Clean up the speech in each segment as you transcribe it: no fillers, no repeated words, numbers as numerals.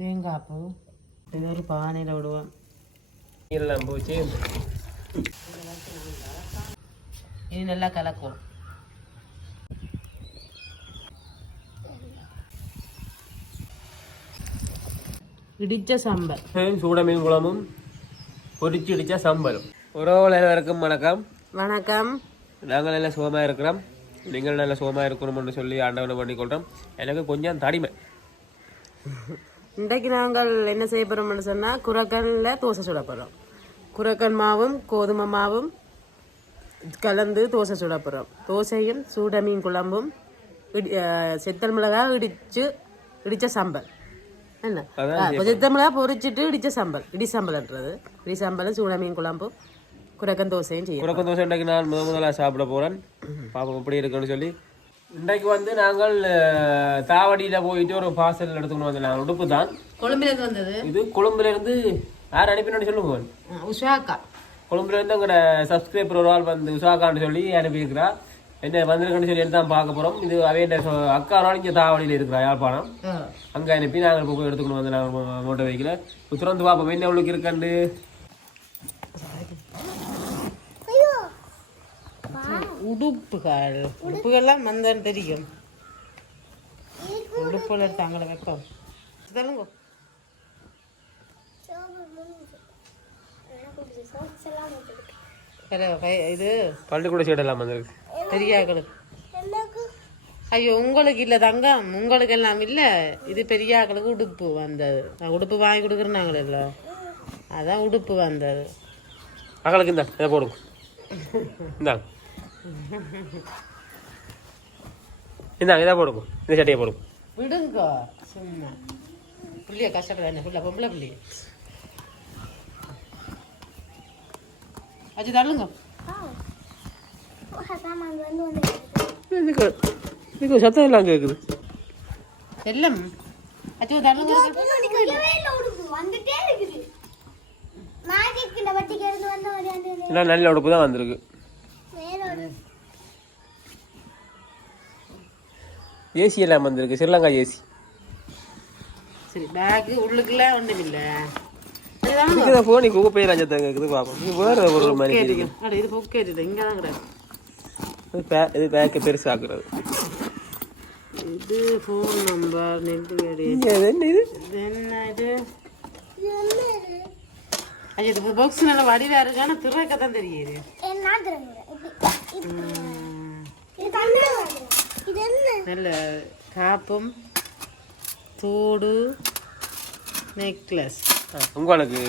தேங்காய் பூ இது ஒரு பானையில் விடுவோம். எல்லாம் பூச்சி இது நல்லா கலக்கும். இடிச்ச சம்பல், சூட மீன் குழம்பும் பொரிச்சு இடிச்ச சம்பலும். உறவுகள் அனைவருக்கும் வணக்கம். வணக்கம். நாங்கள் நல்ல சுகமாக இருக்கிறோம், நீங்கள் நல்ல சுகமாக இருக்கணும்னு சொல்லி ஆண்டவனை பண்ணிக்கொள்கிறோம். எனக்கு கொஞ்சம் தனிமை. இன்றைக்கு நாங்கள் என்ன செய்ய போகிறோம்னு சொன்னால் குரக்கனில் தோசை சுட போகிறோம். குரக்கன் மாவும் கோதுமை மாவும் கலந்து தோசை சுட போகிறோம். தோசையும் சூட மீன் குழம்பும் செத்தல் மிளகாய் இடித்த சம்பல். என்ன செத்தல் மிளகாய் பொரிச்சிட்டு இடித்த சம்பல், இடி சம்பல்ன்றது. இடி சம்பலும் சூட மீன் குழம்பும் குரக்கன் தோசையும் செய்யும். குரக்கன் தோசை இன்றைக்கு நான் முதலாக சாப்பிட போகிறேன். பாப்போம் எப்படி இருக்குன்னு சொல்லி. இன்றைக்கு வந்து நாங்கள் தாவடியில் போயிட்டு ஒரு பார்சல் எடுத்துக்கணும் வந்து. நாங்கள் உடுப்பு தான் கொழும்புலேருந்து வந்தது. இது கொழும்புலேருந்து யார் அனுப்பினு சொல்லுங்க. உஷாக்கா கொழும்புலேருந்து எங்களோட சப்ஸ்கிரைபர் ஒரு ஆள் வந்து உஷாக்கான்னு சொல்லி அனுப்பியிருக்கிறா. என்ன வந்திருக்குன்னு சொல்லி தான் பார்க்க போகிறோம். இது அவைய அக்கா ஒரு நாள் இங்கே தாவடியில் இருக்கிறா, யாழ்ப்பாணம். அங்கே அனுப்பி நாங்கள் இப்போ போய் எடுத்துக்கணும் வந்து. நாங்கள் மோட்டர் வெஹிக்கில் உத்திரந்து பார்ப்போம் என்ன உங்களுக்கு இருக்கண்டு. உடுப்புகள்லாம் வந்தான்னு தெரியும். உடுப்புல எடுத்தாங்கள வைப்போம். சொல்லுங்க. இது பள்ளிக்கூட சீடெல்லாம் வந்திருக்கு பெரியாக்களுக்கு. ஐயோ உங்களுக்கு இல்லை தங்கம், உங்களுக்கு எல்லாம் இல்லை. இது பெரியாக்களுக்கு உடுப்பு வந்தது. நான் உடுப்பு வாங்கி கொடுக்குறேன்னாங்களே இல்லை, அதான் உடுப்பு வந்தது. மகளுக்கு இந்த இதை போடுங்க. இந்தாங்க இந்தாங்க இதை போடுங்க. இந்த சட்டையை போடுங்க. விடுங்க சும்மா. புள்ளிய கஷ்டப்பட என்ன புள்ள பொம்பளை புள்ளிய அது தள்ளுங்க. சத்தம் எல்லாம் கேட்குது. எல்லாம் அச்சோ தள்ளுங்க. நல்ல உடுப்பு தான் வந்திருக்கு. ஏசி எல்லாம் வந்திருக்கு, ஸ்ரீலங்கா ஏசி. சரி பேக் உள்ளுக்குள்ள ஒன்றும் இல்லை. போனி குப்பையில் அஞ்சத்தாங்க இருக்குது பார்ப்போம். இது வேற ஒரு மாதிரி இருக்கு. இது பொக்கேட் இல்லை, இங்கே தான் கிடையாது. இது பேக்கு பெருசாக்குறது. இது ஃபோன் நம்பர் நெட் வேடி. என்ன இது என்ன இது? ஐயோ இது பாக்ஸ் நல்ல வடிவாக இருக்கு, ஆனால் திறக்க தான் தெரியுது. நல்ல காப்பும் தோடு நெக்லஸ் உங்களுக்கு.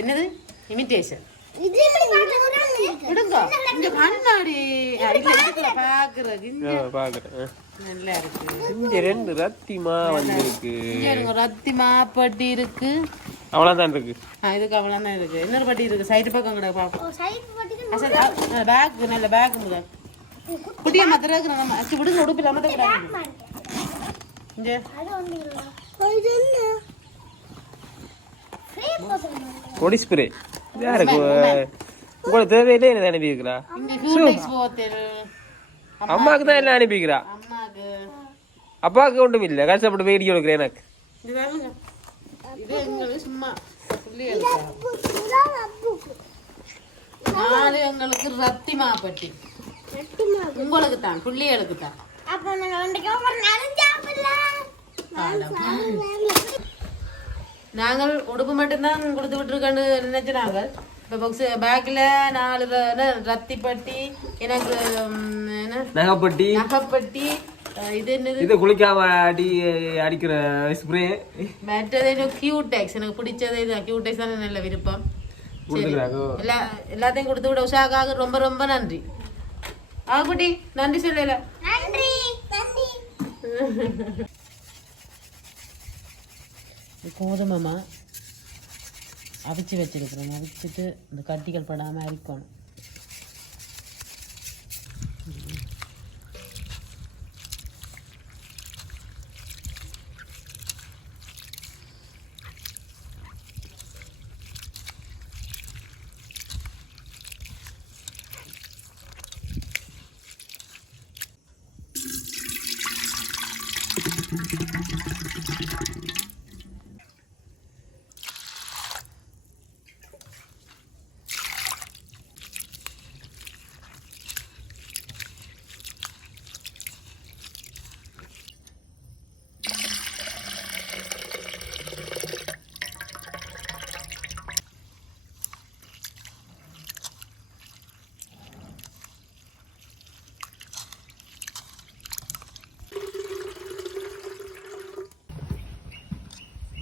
என்னது இமிட்டேஷன். கண்ணாடி நல்லா இருக்கு. ரெண்டு ரத்திமா வந்திருக்கு. ரத்திமா பட்டி இருக்கு, அவ்வளோதான் இருக்கு. இதுக்கு அவ்வளோதான் இருக்கு. இன்னொரு பட்டி இருக்கு சைடு பக்கம் கூட பார்ப்போம். பேக் நல்ல பேக் முதல் குட்டியை மாத்திரக்கு நம்ம அச்சு விடுங்க. உடுப்பு இல்லாம தான் பொடி ஸ்ப்ரே யாருக்கு உங்களுக்கு தேவையில்லை. என்ன அனுப்பிக்கிறா? அம்மாவுக்கு தான் எல்லாம் அனுப்பிக்கிறா. அப்பாவுக்கு ஒன்றும் இல்லை, கஷ்டப்பட்டு போய் இடிக்க கொடுக்குறேன். எனக்கு எங்களுக்கு ரத்திமா பட்டி, உங்களுக்கு தான் புள்ளிகளுக்கு தான். நாங்கள் உடுப்பு மட்டும்தான் கொடுத்து விட்டுருக்கோன்னு நினைச்சு நாங்கள் இப்போ பாக்ஸ் பேக்கில் 4 ரத்தி பட்டி, எனக்கு நகைப்பட்டி, இது என்னது இது குளிக்காம அடிக்கிற ஸ்ப்ரே. மற்றது கியூடெக்ஸ், எனக்கு பிடிச்சது இது கியூடெக்ஸ் தான் நல்ல விருப்பம். எல்லாத்தையும் கொடுத்து விட உஷாக்காக ரொம்ப ரொம்ப நன்றி. குட்டி நன்றி சொல்லல. கோதுமைமா அவிச்சு வச்சிருக்கிறோம். அவிச்சுட்டு இந்த கட்டிகள் படாமல் அரிக்கணும்.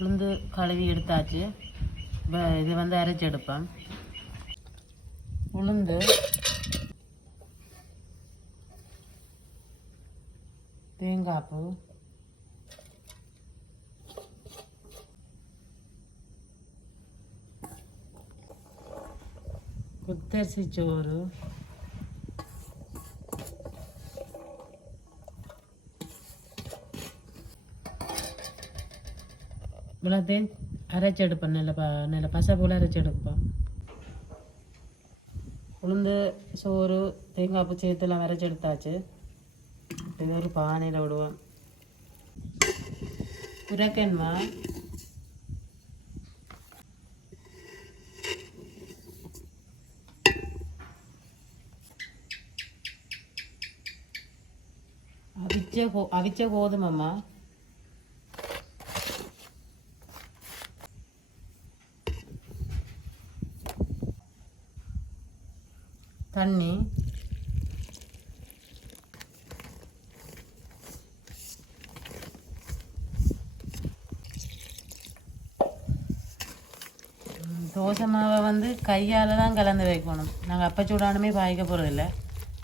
உளுந்து கழுவி எடுத்தாச்சு. இது வந்து அரைச்சி எடுப்பேன். உளுந்து, தேங்காய் பூ, குத்தரிசி சோறு, இவ்வளோத்தையும் அரைச்சி எடுப்பேன். நல்ல பசை போல் அரைச்சி எடுப்பேன். உளுந்து, சோறு, தேங்காய் பூ சேர்த்துலாம் அரைச்சி எடுத்தாச்சு. இது ஒரு பானையில் விடுவேன். குரக்கன்மா, அவிச்ச கோதுமைம்மா, தண்ணி, தோசை மாவை வந்து கையால் தான் கலந்து வைக்கணும். நாங்கள் அப்போ சூடானுமே பாய்க்க போகிறதில்ல.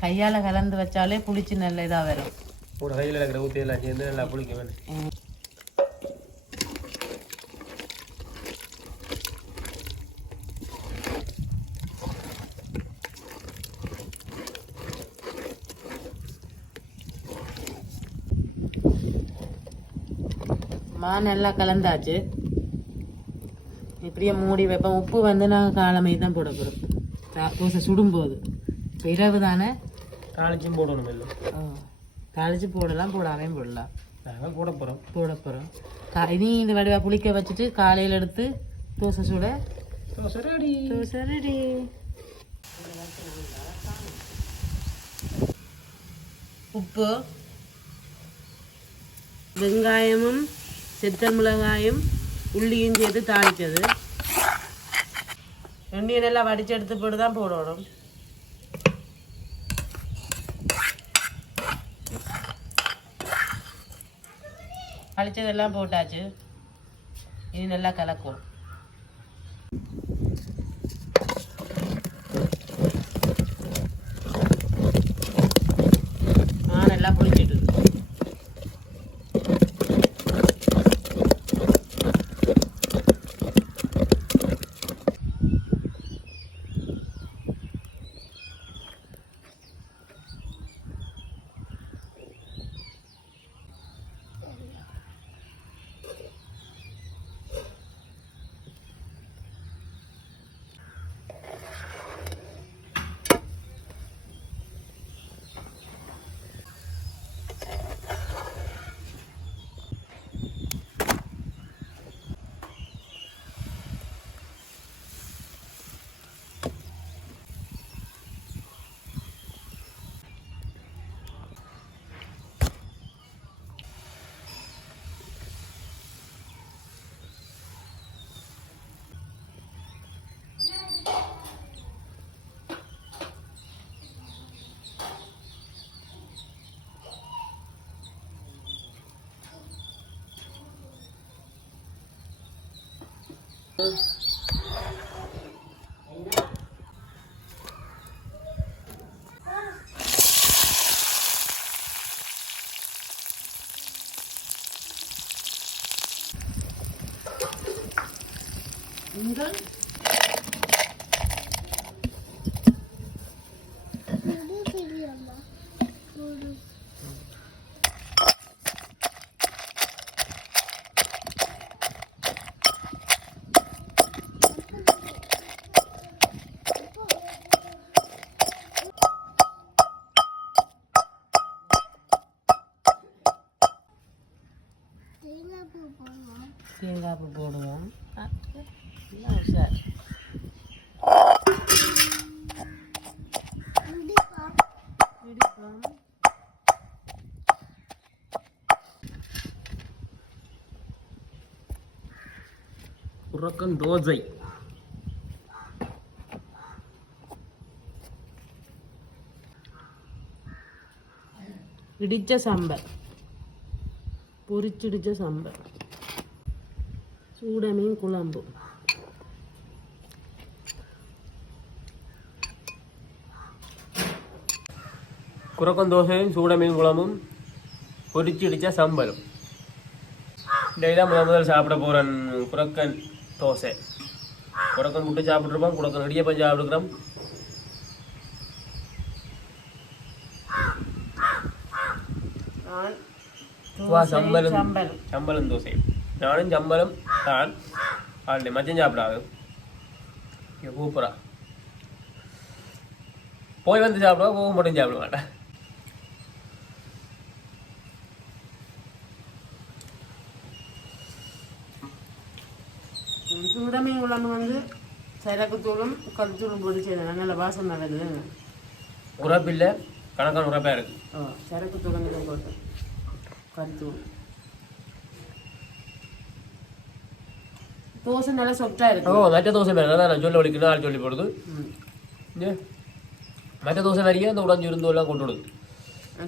கையால் கலந்து வச்சாலே புளிச்சு நல்ல இதாக வரும். கையில் இருக்கிற ஊற்றியெல்லாம் சேர்ந்து நல்லா புளிக்க வேணும். நல்லா கலந்தாச்சு. இப்படியே மூடி வைப்பேன். உப்பு வந்து நாங்கள் காலமை தான் போட போகிறோம். தோசை சுடும்போது இப்போ இரவு தானே. தாளிச்சும் போடணும். இல்லை தாளிச்சு போடலாம், போடாமே போடலாம். நாங்கள் போட போகிறோம். இனி இந்த வடிவா புளிக்க வச்சுட்டு காலையில் எடுத்து தோசை சுட தோசை ரெடி. உப்பு, வெங்காயமும் செத்த மிளகாயும் உள்ளியும் சேர்த்து தாளித்தது. எண்ணெய் நல்லா வடித்து எடுத்து போட்டு தான் போடணும். தாளித்ததெல்லாம் போட்டாச்சு. இனி நல்லா கலக்கும். நல்லா புளிச்சிட்டு தேங்காய் பூ போடுவோம். எல்லாம் உஷார். இடிப்போம். குரக்கன் தோசை. இடிச்ச சாம்பார், பொரிச்சிடிச்ச சாம்பார், சூட மீன் குழம்பு. குரக்கன் தோசையும் சூட மீன் குழம்பும் பொரிச்சிடிச்ச சாம்பாரும். இன்றைக்கு முதல் சாப்பிட போகிறேன் குரக்கன் தோசை. குரக்கன் முட்டை சாப்பிட்ருப்போம், குரக்கன் இடியப்பம் சாப்பிட்டுக்கிறோம். சம்பளம் தோசை. நானும் சம்பளம் தான் ஆல்ரெடி மச்சம் சாப்பிடாது. சூப்பரா போய் வந்து சாப்பிடுவா, போக மட்டும் சாப்பிட மாட்டேன். சூட மீன் குழம்பு வந்து சரக்கு தூளும் கருத்தூளும் போட்டு செய்யணும். நல்ல வாசம் நல்லது. உரப்பில்லை, கணக்கான உரப்பா இருக்கு. சரக்கு தூளும் போட்டு கருத்தூள். தோசை நல்லா சொப்டா இருக்கு. மற்ற தோசை மாதிரி தான் நான் சொல்ல ஒழிக்கணும், ஆள் சொல்லி போடுது. மற்ற தோசை மாதிரியே அந்த உடஞ்சி இருந்தோ எல்லாம் கொண்டு விடுது.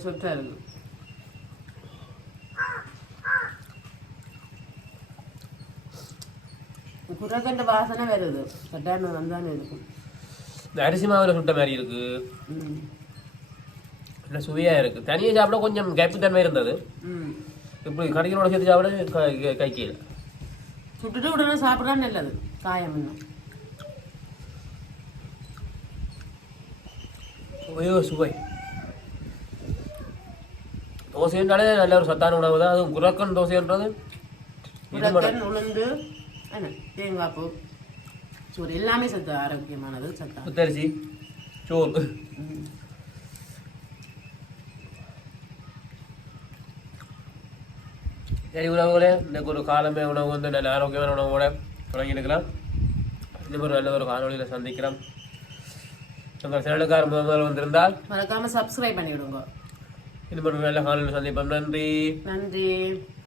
சொப்டா இருக்கு. குரக்கண்ட வாசனை வருது. கட்டாயம் வந்தானே இருக்கும். இந்த அரிசி மாவில் சுட்ட மாதிரி இருக்கு. நல்லா சுவையா இருக்கு. தனியாக சாப்பிட கொஞ்சம் கைப்புத்தன்மை இருந்தது. இப்படி கடைகளோட சேர்த்து சாப்பிட கைக்கீழ சுட்டுட்டு உடனே சாப்பிட்றா நல்லது. காயம் சுவையோ சுவை. தோசைன்றாலே நல்ல ஒரு சத்தான உணவு தான். அதுவும் குரக்கன் தோசைன்றது உளுந்து தேங்காய் பூ சோறு எல்லாமே சத்து, ஆரோக்கியமானது. சத்தா புத்தரிசி சோறு. சரி உணவுகளே, இன்னைக்கு ஒரு காலமே உணவு வந்து நல்ல ஆரோக்கியமான உணவோட தொடங்கியிருக்கலாம். இன்னும் ஒரு நல்ல ஒரு காணொலியில் சந்திக்கிறோம். உங்கள் சேனலுக்கார முதல் வந்திருந்தால் மறக்காம சப்ஸ்கிரைப் பண்ணிவிடுங்க. இன்னும் ஒரு நல்ல காணொலியில் சந்திப்போம். நன்றி.